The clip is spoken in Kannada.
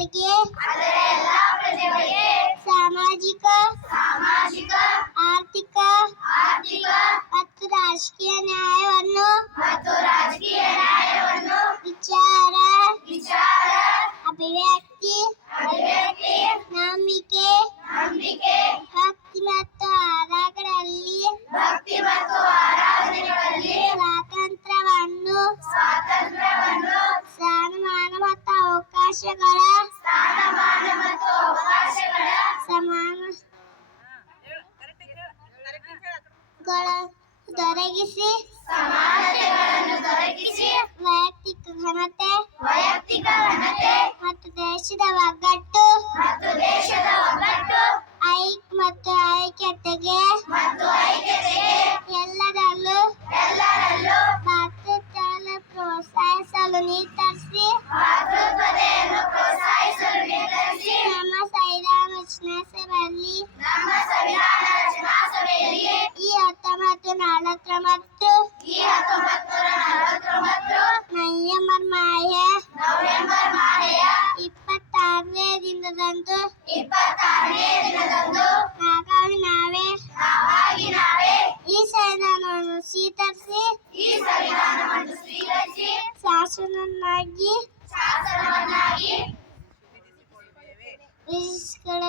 ಪ್ರಜೆಗಳಿಗೆ ಸಾಮಾಜಿಕ ಆರ್ಥಿಕ ಮತ್ತು ರಾಜಕೀಯ ನ್ಯಾಯವನ್ನು ವಿಚಾರ ಅಭಿವ್ಯಕ್ತಿ ನಂಬಿಕೆ ಭಕ್ತಿ ಮತ್ತು ಆರಾಧನೆಗಳಲ್ಲಿ ಸ್ವಾತಂತ್ರ್ಯವನ್ನು ಸ್ಥಾನಮಾನ ಮತ್ತು ಅವಕಾಶಗಳ ದೊರಕಿಸಿ ವೈಯಕ್ತಿಕ ಘನತೆ ಮತ್ತು ದೇಶದ ಒಗ್ಗಟ್ಟು ಮತ್ತು ಐಕ್ಯತೆಗೆ ಎಲ್ಲರಲ್ಲೂ ಭಾತೃತ್ವವನ್ನು ಪ್ರೋತ್ಸಾಹಿಸಲು ನಿರ್ಧರಿಸಿ ನಮ್ಮ ಸಂವಿಧಾನ ರಚನಾ ಸಭೆಯಲ್ಲಿ ಈ 1943 ಮತ್ತು ನವೆಂಬರ್ ಮಾಹೆಯ 26ನೇ ದಿನದಂದು ನಾವೇ ಈ ಸಂವಿಧಾನವನ್ನು ಸ್ವೀಕರಿಸಿ ಶಾಸನವನ್ನಾಗಿ ವಿಧಿಸಿಕೊಳ್ಳುತ್ತೇವೆ.